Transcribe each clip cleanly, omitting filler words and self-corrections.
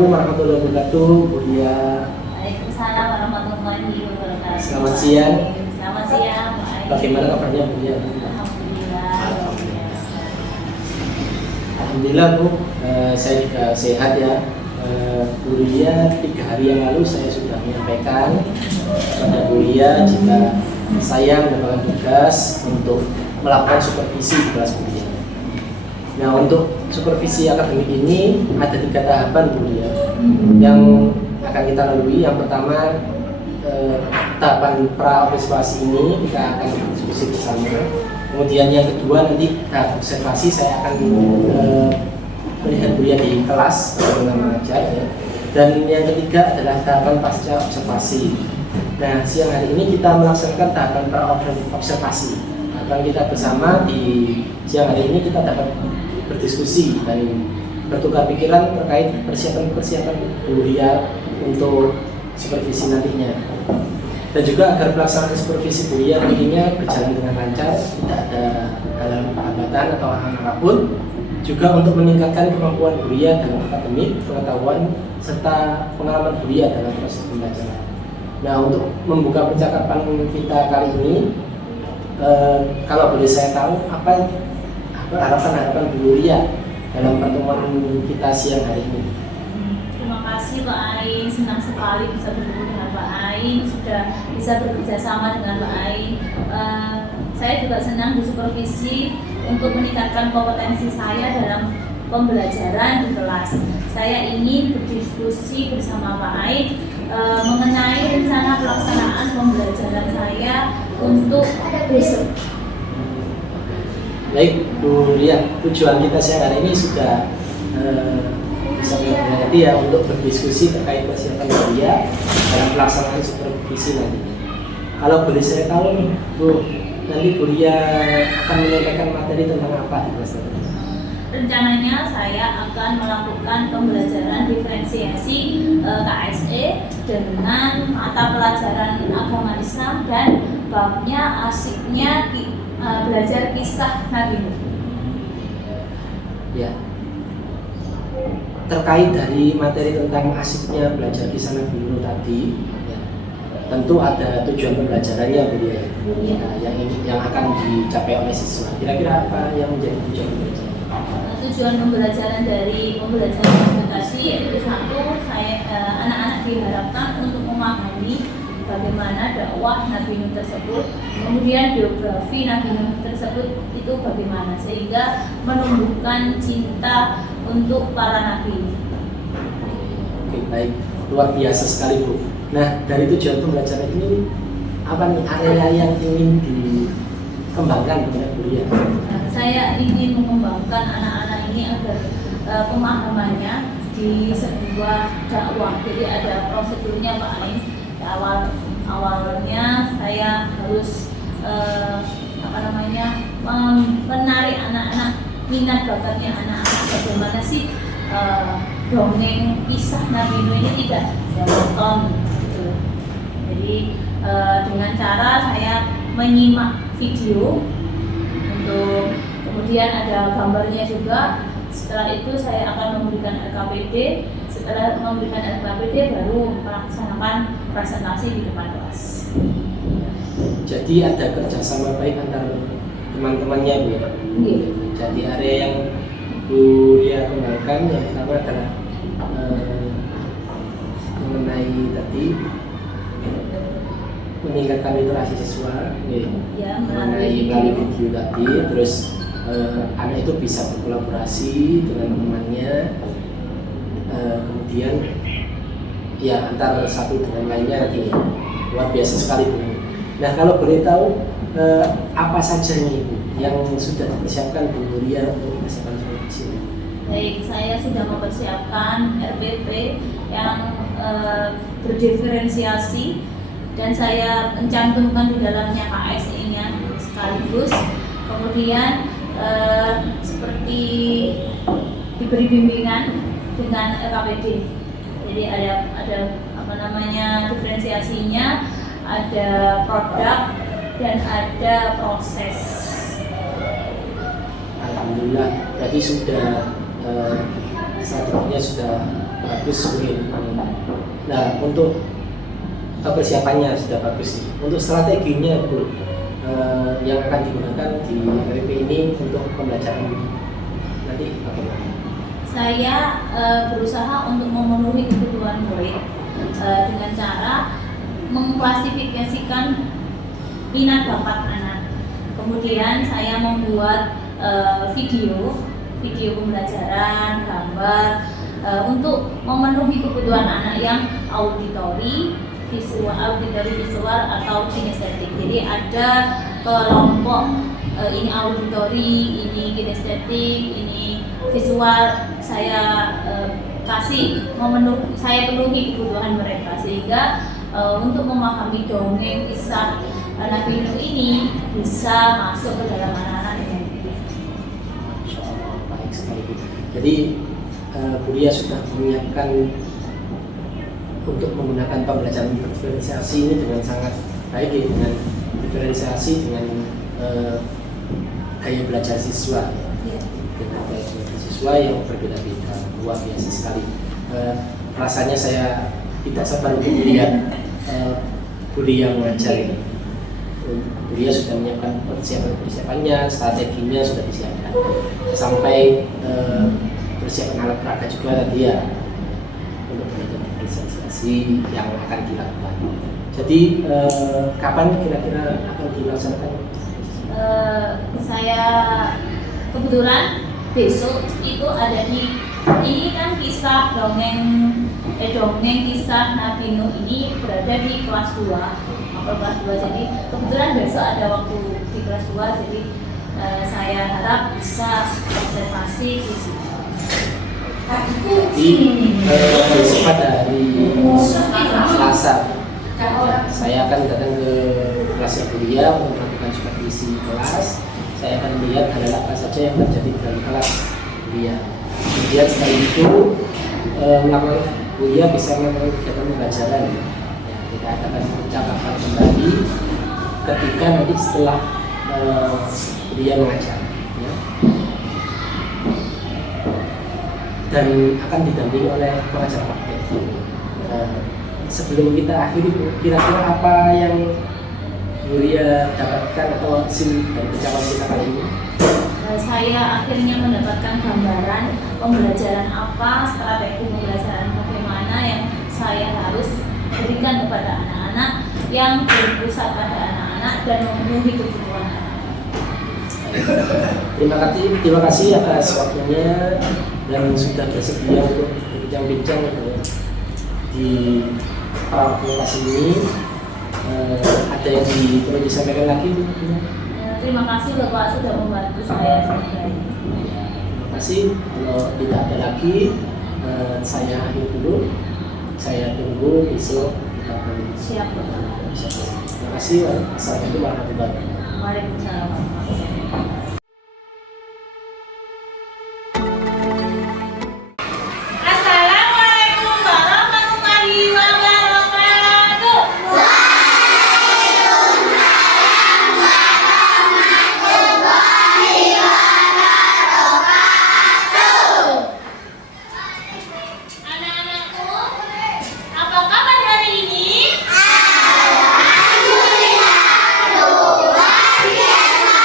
Assalamualaikum warahmatullahi wabarakatuh, Bu Lia. Waalaikumsalam warahmatullahi wabarakatuh. Selamat siang. Selamat siang. Bagaimana kabarnya Bu Lia? Alhamdulillah. Alhamdulillah Bu, saya juga sehat ya. Bu Lia 3 hari yang lalu saya sudah menyampaikan kepada Bu Lia jika saya mendapatkan tugas untuk melakukan supervisi di kelas Bu Lia. Nah, untuk supervisi akademik ini ada 3 tahapan Bu Lia yang akan kita lalui. Yang pertama, tahapan pra-observasi ini kita akan diskusi bersama. Kemudian yang kedua nanti tahap observasi, saya akan melihat Bu Lia di kelas bagaimana mengajar ya. Dan yang ketiga adalah tahapan pasca observasi. Nah, siang hari ini kita melaksanakan tahapan pra-observasi. Akan kita bersama di siang hari ini kita dapat berdiskusi dan bertukar pikiran terkait persiapan Bu Lia untuk supervisi nantinya. Dan juga agar pelaksanaan supervisi Bu Lia nantinya berjalan dengan lancar, tidak ada hambatan atau halangan apapun. Juga untuk meningkatkan kemampuan Bu Lia dalam akademik, pengetahuan, serta pengalaman Bu Lia dalam proses pembelajaran. Nah, untuk membuka percakapan kita kali ini, kalau boleh saya tahu apa harapan Bu Lia dalam pertemuan kita siang hari ini? Terima kasih Pak Ain, senang sekali bisa bertemu dengan Pak Ain, sudah bisa bekerja sama dengan Pak Ain. Saya juga senang disupervisi untuk meningkatkan kompetensi saya dalam pembelajaran di kelas. Saya ingin berdiskusi bersama Pak Ain mengenai rencana pelaksanaan pembelajaran saya untuk besok. Baik Bu Lia, tujuan kita siang hari ini sudah bisa mengerti ya untuk berdiskusi terkait persiapan Bu Lia dalam pelaksanaan supervisi nanti. Kalau boleh saya tahu nih Bu, nanti Bu Lia akan menyampaikan materi tentang apa di kelas ini? Rencananya saya akan melakukan pembelajaran diferensiasi KSE dengan mata pelajaran agama Islam dan babnya asiknya belajar kisah Nabi Nuh. Ya. Terkait dari materi tentang asiknya belajar kisah Nabi Nuh tadi, ya, tentu ada tujuan pembelajarannya Bu Lia. Nah, yang akan dicapai oleh siswa. Kira-kira apa yang menjadi tujuan pembelajaran? Tujuan pembelajaran dari pembelajaran tadi yaitu satu, anak-anak diharapkan untuk memahami bagaimana dakwah Nabi Nuh tersebut, kemudian biografi Nabi Nuh tersebut itu bagaimana, sehingga menumbuhkan cinta untuk para nabi. Oke, baik, luar biasa sekali Bu. Nah, dari tujuan pembelajaran ini apa nih area yang ingin dikembangkan oleh Bu Lia? Saya ingin mengembangkan anak-anak ini agar pemahamannya di sebuah dakwah. Jadi ada prosedurnya Pak Ain. Awalnya saya harus menarik anak-anak, minat bakatnya anak-anak bagaimana sih dongeng kisah Nabi Nuh ini tidak monoton gitu. Jadi dengan cara saya menyimak video untuk kemudian ada gambarnya juga. Setelah itu saya akan memberikan RKPD. Setelah memberikan RKPD baru melaksanakan presentasi di depan kelas. Jadi ada kerjasama baik antar teman-temannya Bu ya. Jadi area yang Bu Lia kembangkan yang pertama adalah mengenai tadi meningkatkan literasi siswa, ya, melalui video tadi, terus anak itu bisa berkolaborasi dengan temannya, kemudian ya antar satu dengan lainnya lagi, luar biasa sekali Bu. Nah, kalau boleh tahu apa saja nih Bu yang sudah dipersiapkan Bu Lia untuk persiapan supervisi? Baik, saya sudah mempersiapkan RPP yang berdiferensiasi dan saya mencantumkan di dalamnya KSE-nya sekaligus. Kemudian seperti diberi bimbingan dengan RKPD. Jadi ada diferensiasinya, ada produk dan ada proses. Alhamdulillah, jadi sudah strateginya sudah bagus mungkin. Nah untuk persiapannya sudah bagus sih. Untuk strateginya Bu, yang akan digunakan di RP ini untuk pembelajaran nanti bagaimana? Saya berusaha untuk memenuhi kebutuhan murid dengan cara mengklasifikasikan minat bakat anak. Kemudian saya membuat video pembelajaran, gambar untuk memenuhi kebutuhan anak yang auditori visual atau kinestetik. Jadi ada kelompok ini auditori, ini kinestetik, ini visual. Saya saya penuhi kebutuhan mereka sehingga untuk memahami dongeng kisah Nabi Nuh ini bisa masuk ke dalam anak-anak dengan baik. Masya Allah, baik sekali Bu. Jadi Bu Lia sudah menyiapkan untuk menggunakan pembelajaran diferensiasi ini dengan sangat baik ya, dengan diferensiasi dengan gaya belajar siswa ya. Dengan gaya belajar siswa yang berbeda-beda, luar biasa sekali. Rasanya saya tidak sabar untuk melihat Bu Lia mengajar ini. Bu Lia sudah menyiapkan persiapannya, strateginya sudah disiapkan, sampai persiapan alat peraga juga tadi ya untuk belajar diferensiasi yang akan dilakukan. Jadi kapan kira-kira akan dilaksanakan? Saya kebetulan besok itu ada ini kan kisah dongeng kisah Nabi Nuh ini berada di kelas 2 atau kelas 2, jadi kebetulan besok ada waktu di kelas 2, jadi saya harap bisa observasi di situ. Jadi besok pada hari Selasa saya akan datang ke kelasnya Bu Lia untuk melakukan supervisi kelas. Saya akan melihat hal apa saja yang terjadi dalam kelas Bu Lia. Kemudian setelah itu Bu Lia bisa melakukan kegiatan pembelajaran. Ya, kita akan percakapan kembali ketika nanti setelah Bu Lia mengajar. Ya. Dan akan didampingi oleh pengajar praktek. Sebelum kita akhiri, kira-kira apa yang Bu Lia dapatkan atau hasil dari percakapan kita kali ini? Saya akhirnya mendapatkan gambaran pembelajaran apa, strategi pembelajaran bagaimana yang saya harus berikan kepada anak-anak yang berpusat pada anak-anak dan memenuhi kebutuhan anak-anak. Terima kasih atas waktunya dan sudah bersedia untuk berbincang-bincang di kelas ini. Ada yang perlu disampaikan lagi Bu? Terima kasih Bapak sudah membantu saya. Terima kasih. Kalau tidak ada lagi, saya akhir dulu. Saya tunggu besok kita akan Siap Bapak. Terima kasih. Assalamualaikum warahmatullahi wabarakatuh. Waalaikumsalam warahmatullahi wabarakatuh. Assalamualaikum warahmatullahi wabarakatuh. Anak-anakku, apa kabar hari ini? Alhamdulillah, luar biasa.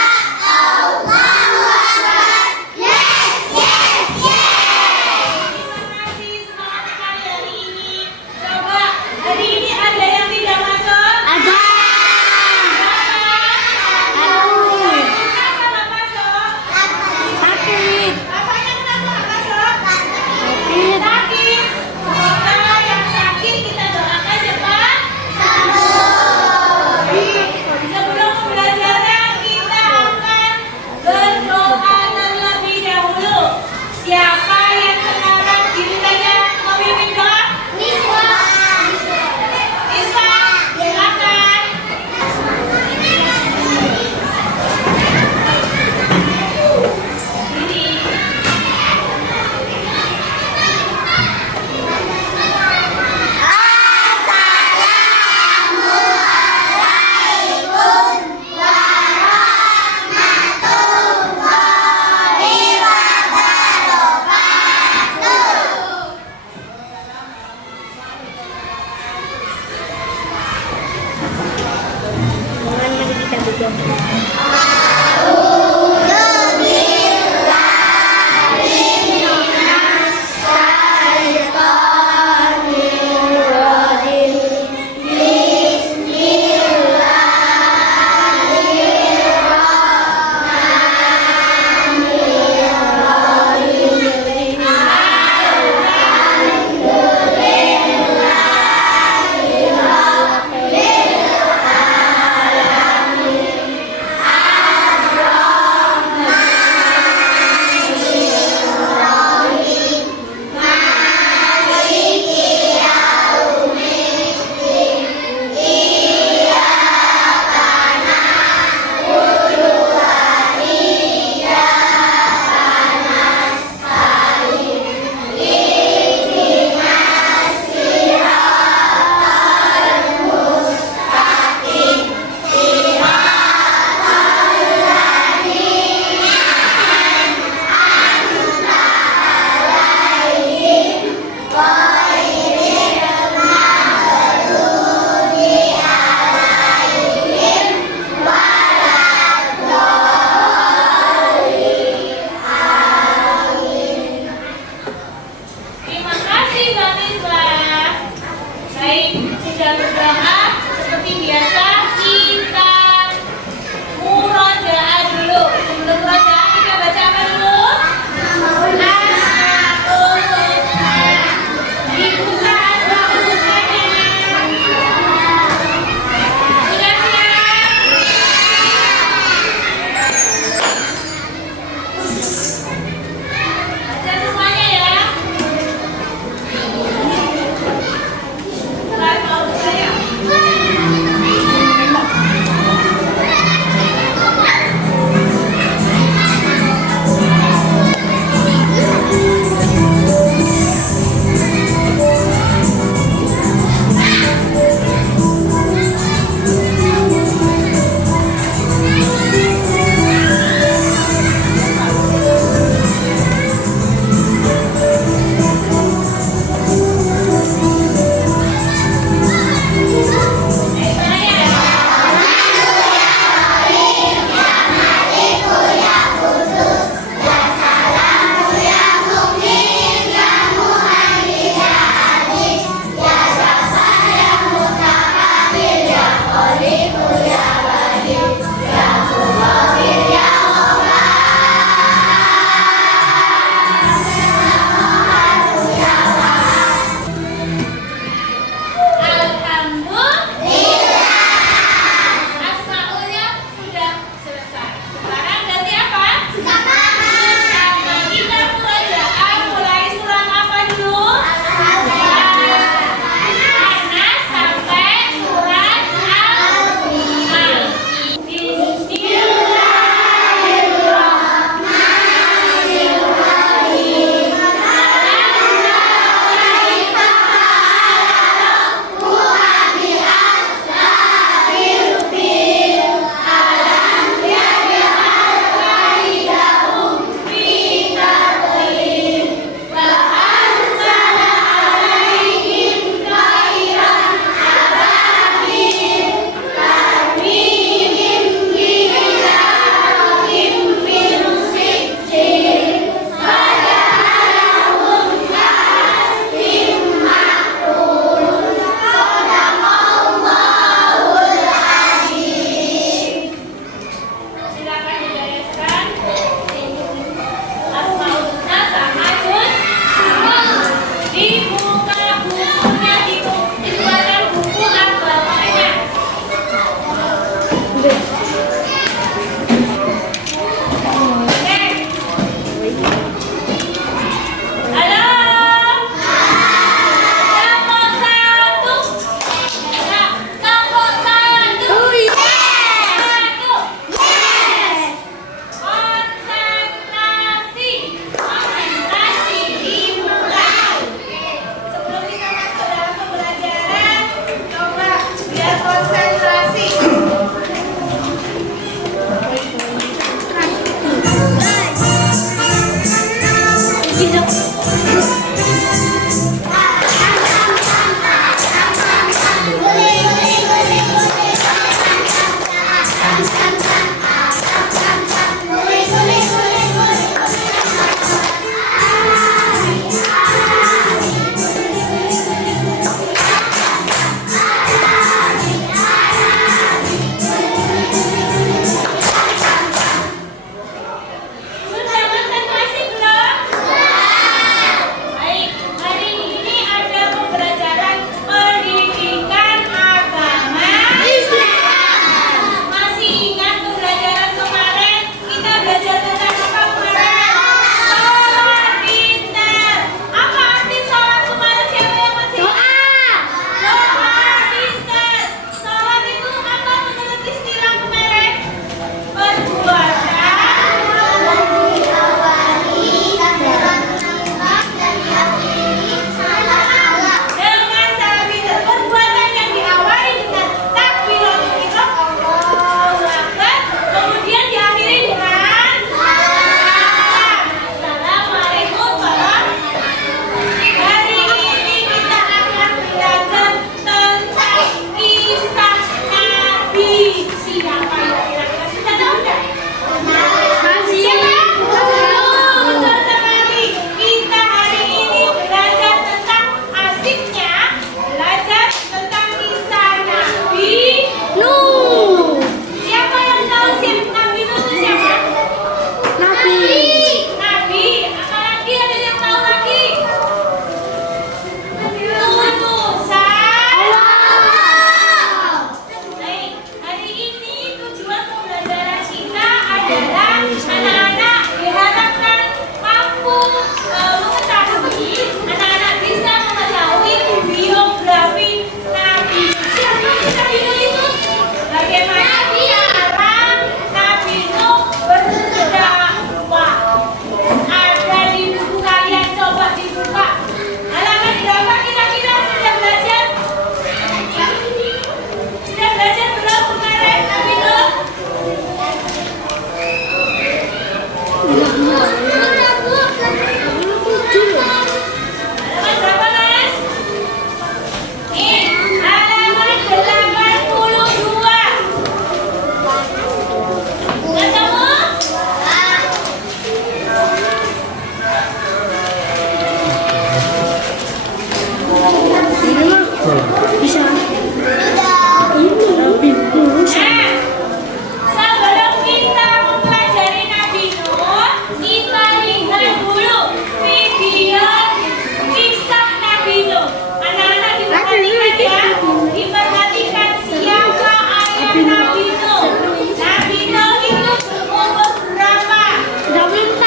Perhatikan ya, diperhatikan siapa ayah Nabi Nuh. Nabi Nuh itu berumur berapa? 24.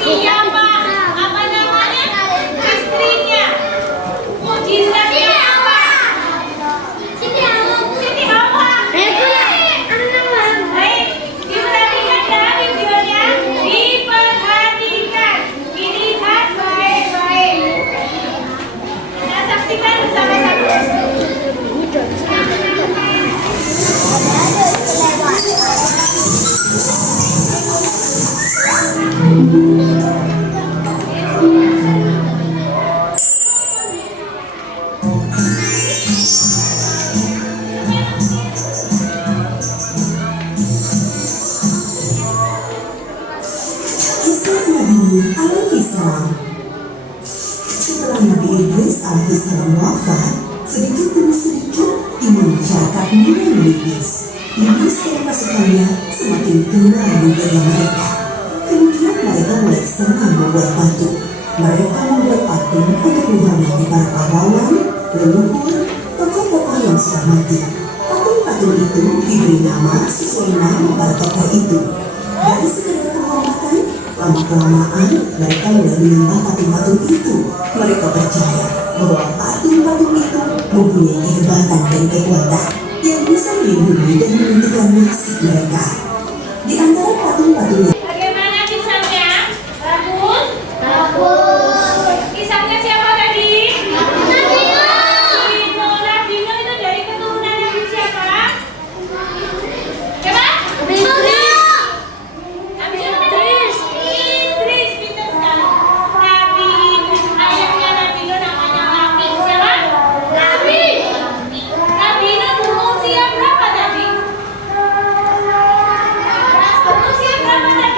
Siapa? Apa namanya? Istrinya. Mujizatnya apa? Siti apa? Baik, diperhatikan ya videonya. Diperhatikan, dilihat baik-baik. Kita saksikan bersama-sama. Kisah Nabi Nuh alaihissalam. Setelah Nabi Idris alaihissalam wafat, sedikit demi sedikit iman masyarakat mulai menipis. Idris dan pasukannya semakin kenal menjaga mereka. Kemudian mereka mulai senang membuat batu. Mereka membuat patung untuk menghormati para pahlawan, leluhur, tokoh-tokoh yang sudah mati. Patung-patung itu diberi nama sesuai nama para tokoh itu. Dari sekedar penghormatan, lama-kelamaan mereka mulai menyembah patung-patung itu. Mereka percaya bahwa patung-patung itu mempunyai kehebatan dan kekuatan yang bisa melindungi dan menentukan nasib mereka. Di antara patung-patung yang Bagaimana kisahnya? Bagus? Kisahnya siapa tadi? Nabi Nuh. Nabi Nuh itu dari keturunan Nabi siapa? Siapa? Nabi Idris, pintar sekali. Nabi Idris, ayahnya Nabi Nuh namanya Nabi. Siapa? Nabi Nuh berusia berapa tadi? Berusia berapa tadi?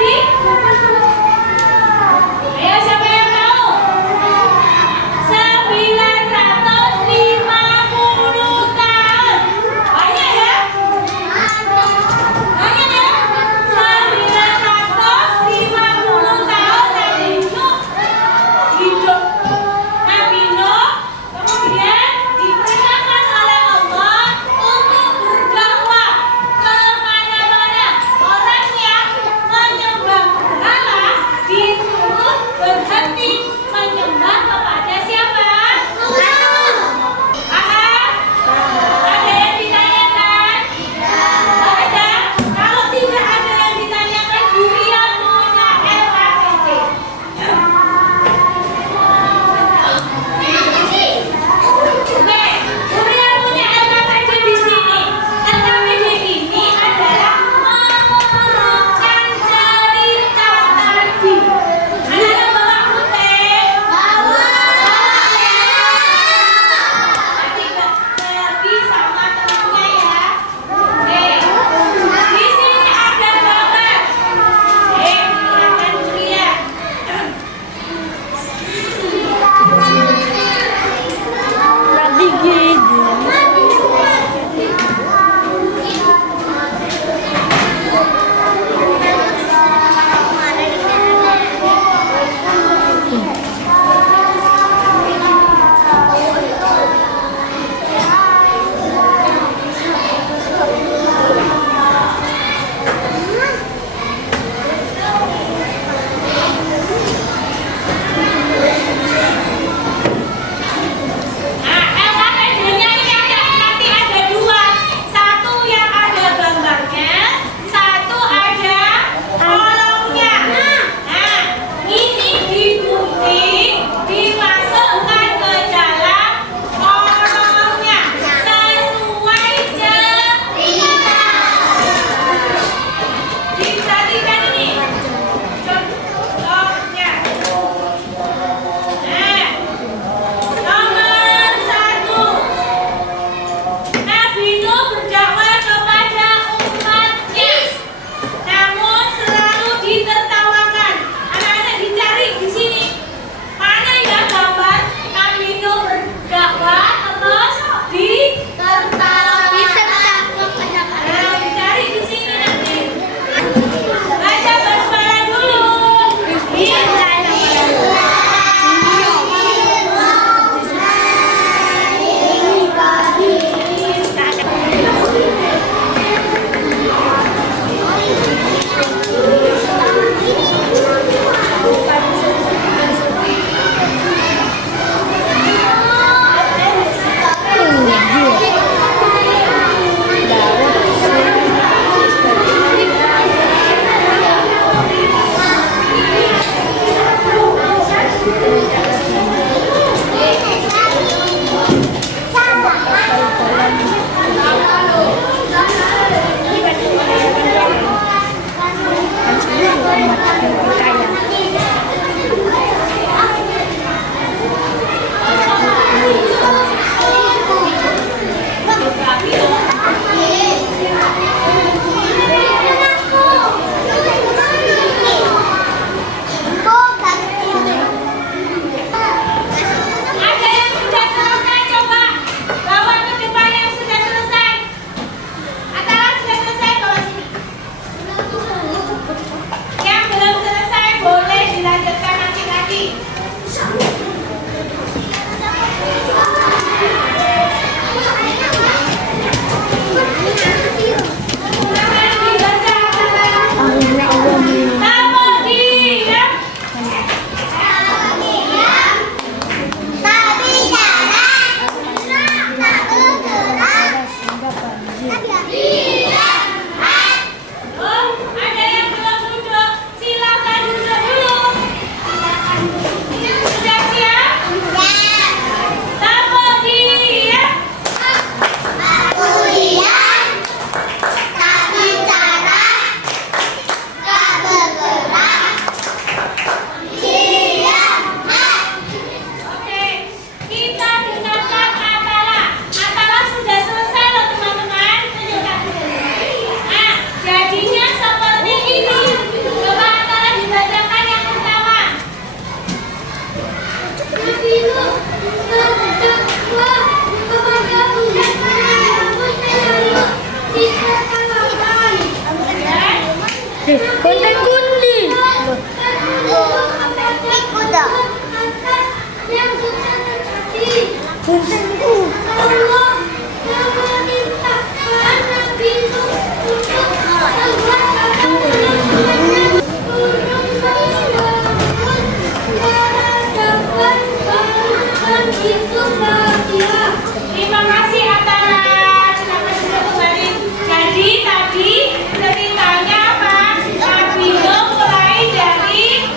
Terima kasih atas sudah kembali. Jadi tadi ceritanya Pak Nabilo mulai dari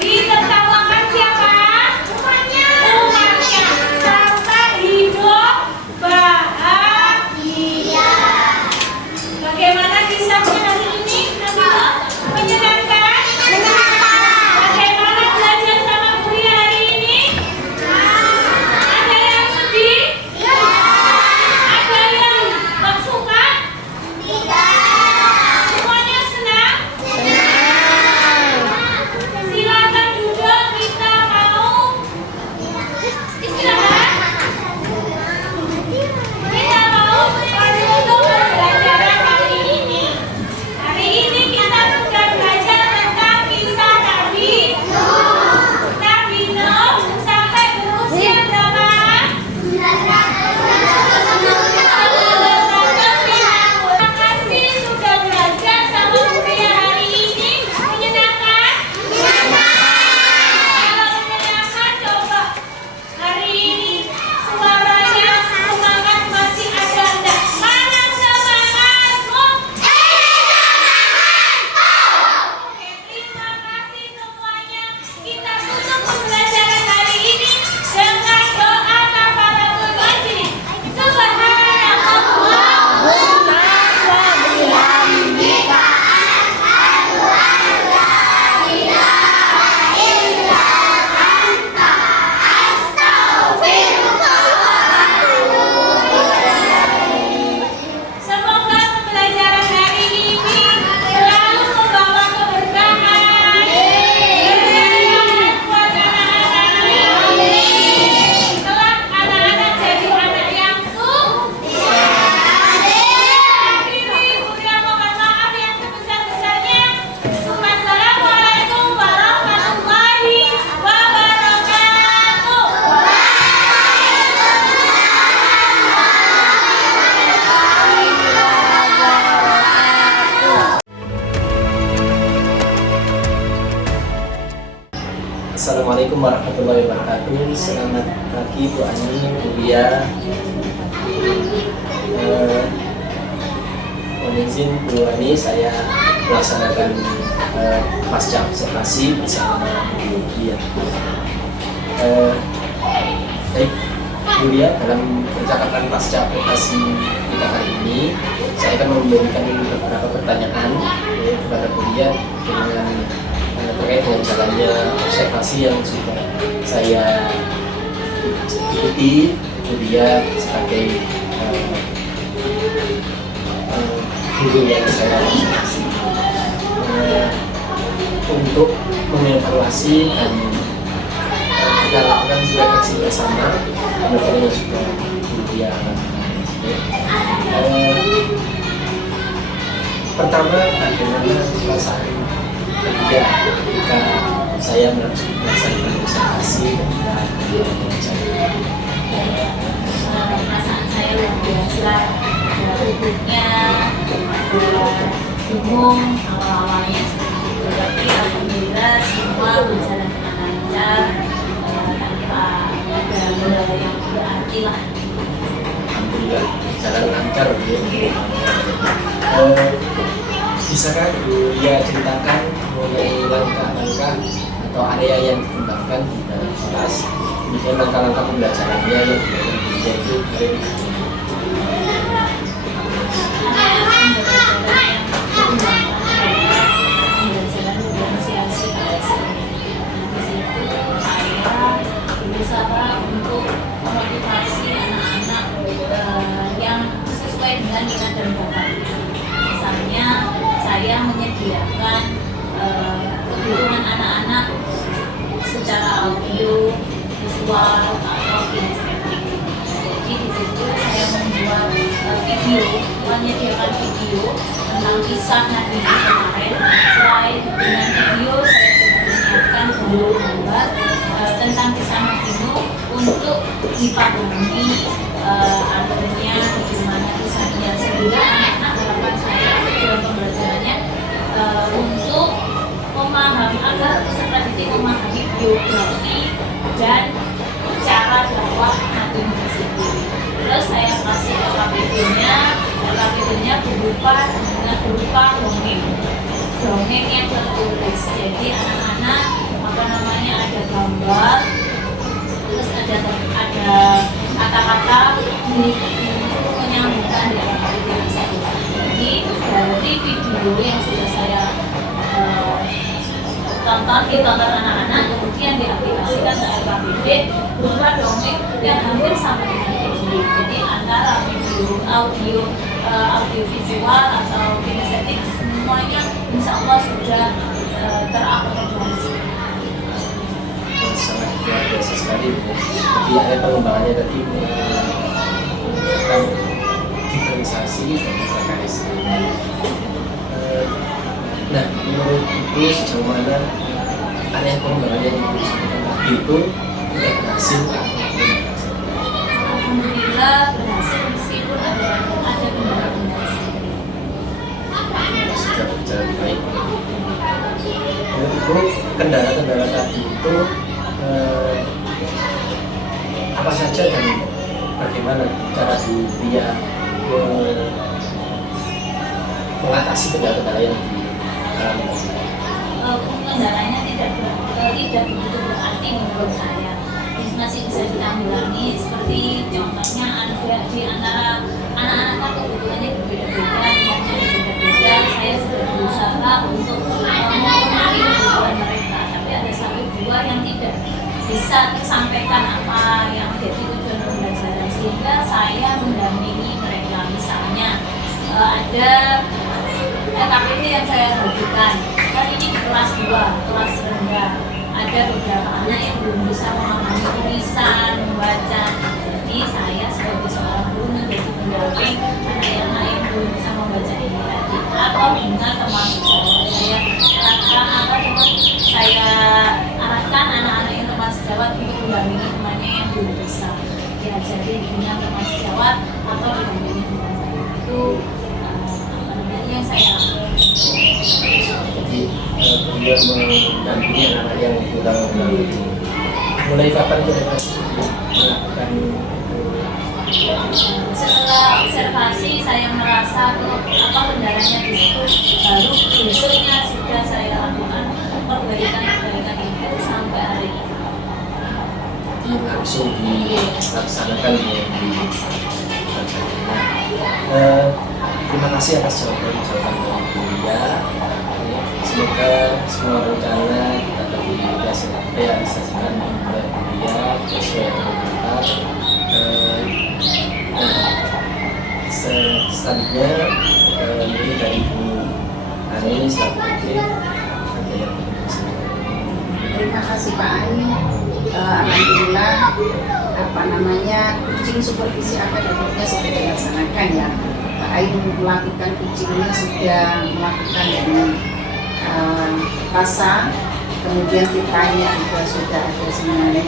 ditertawakan siapa? Umatnya sampai hidup bahagia. Bagaimana kisahnya hari ini? Nabilo menyenangkan? Bagaimana belajar sama Buya hari ini? Ada yang sedih? Ada yang gak suka? Semuanya senang? Silakan duduk, kita mau istirahat. Kita mau untuk pembelajaran hari ini. Hari ini kita sudah belajar tentang kisah Nabi Nuh sampai berusia berapa? Terima kasih sudah belajar sama Buya hari ini. Menyenangkan? Kalau menyenangkan coba hari ini suaranya semangat masih ada enggak? Mana semangatmu? Oke, terima kasih semuanya. Kita tutup pembelajaran hari ini dengan doa kafaratul majlis. Subhanallah. Semoga pembelajaran hari ini selalu membawa keberkahan. Berkah buat anak-anak. Kelak anak-anak jadi anak yang Akhiri, Buya mohon maaf yang sebesar-besarnya. Wassalamualaikum warahmatullahi wabarakatuh. Assalamualaikum warahmatullahi wabarakatuh. Selamat pagi Bu Ani, Bu Buya. Mohon izin Bu Ani, saya melaksanakan pasca observasi bersama Bu Buya. Baik, Bu Buya, dalam percakapan pasca observasi kita kali ini, saya akan memberikan beberapa pertanyaan kepada Bu Buya dengan terkait dengan jalannya observasi yang sudah saya ikuti, kemudian sebagai guru yang saya observasi untuk mengevaluasi dan kita lakukan refleksi bersama materi yang sudah kemudian pertama, bagaimana perasaan ketika saya melaksanakan observasi dan wawancara. Perasaan saya luar biasa. Berikutnya bingung awal-awalnya seperti itu, tapi alhamdulillah semua berjalan dengan lancar tanpa ada kendala yang berarti lah. Alhamdulillah jalan lancar ya. Bisakah Bu Buya ceritakan mengenai langkah-langkah atau area yang dikembangkan di dalam kelas, kemudian langkah-langkah pembelajarannya yang dilakukan Bu Buya itu hari ini? Berusaha untuk memotivasi anak-anak yang sesuai dengan minat dan bakatnya. Misalnya saya menyediakan kebutuhan anak-anak secara audio, visual atau kinestetik. Jadi di situ saya membuat video, menyediakan video tentang kisah Nabi kemarin. Selain dengan video, saya juga menyiapkan gambar tentang kisah Nabi untuk dipahami alurnya, bagaimana kisahnya, sehingga anak-anak harapan saya dalam pembelajarannya untuk memahami agar peserta didik memahami biografi dan cara dakwah berupa dongeng yang tertulis. Jadi anak-anak ada gambar, terus ada kata-kata menyambungkan dalam video tersebut. Jadi dari video yang sudah saya ditonton anak-anak, kemudian diaplikasikan ke LKPD berupa dongeng yang hampir sama dengan video. Jadi antara video, audio visual atau kinestetik, semuanya insya Allah sudah terakomodasi. Sangat luar biasa sekali. Jadi ada pengembangannya tadi tentang diferensiasi dan juga KS. Nah, menurut Ibu sejauh mana area pengembangannya yang Ibu sebutkan tadi itu tidak berhasil? Alhamdulillah berhasil meskipun ada kendala-kendala sedikit. Sudah berjalan baik. Menurut Ibu kendala-kendala tadi itu apa saja dan bagaimana cara dia mengatasi kendala-kendala yang dialami? Kendalanya tidak begitu berarti menurut saya. Masih bisa ditanggulangi, seperti contohnya ada di antara anak-anak kan kebutuhannya berbeda-beda, minatnya berbeda-beda. Saya sudah berusaha untuk memenuhi kebutuhan mereka, tapi ada satu dua yang tidak bisa tersampaikan apa yang menjadi tujuan pembelajaran, sehingga saya mendampingi mereka. Misalnya ada LKPD yang saya bagikan, kan ini di kelas 2, kelas rendah. Ada beberapa anak yang belum bisa memahami tulisan, membaca. Jadi saya sebagai seorang guru menjadi pendamping anak-anak yang belum bisa membaca ini tadi. Atau dengan termasuk saya arahkan anak-anak yang termasuk jawab untuk mendampingi temannya yang belum bisa diajari dengan termasuk jawab atau mendampingi teman itu yang saya lakukan. Jadi beliau mendampingi anak yang kurang mengerti. Mulai kapan dia melakukan? Setelah observasi saya merasa kendalanya di situ, baru besoknya sudah saya lakukan perbaikan itu sampai hari ini. Jadi langsung dilaksanakan di terima kasih atas jawaban dari Buya. Semoga semua rencana dapat direalisasikan oleh Buya sesuai dengan harapan. Selanjutnya ini dari Bu Ani selaku PT ada yang Terima kasih Pak Ani. Alhamdulillah kucing supervisi akademiknya sudah dilaksanakan ya. Pak Ain melakukan kucingnya sudah melakukan dengan rasa, kemudian kitanya juga sudah ada semuanya.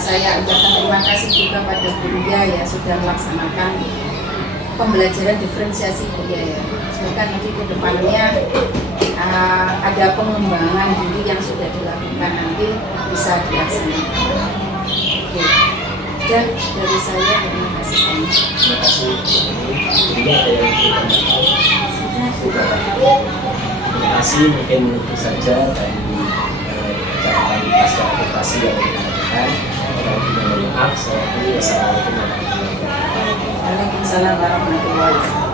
Saya ucapkan terima kasih juga pada Buya ya sudah melaksanakan pembelajaran diferensiasi budaya. Semoga nanti ke depannya ada pengembangan diri yang sudah dilakukan nanti bisa dilaksanakan. Oke. Dan dari saya terima kasih banyak. Terima kasih. Ini ada yang sudah. Terima kasih, mungkin itu saja dari ucapan pasca aplikasi yang dilakukan. Kalau tidak mohon maaf, saya Assalamualaikum warahmatullahi wabarakatuh. Waalaikumsalam warahmatullahi wabarakatuh.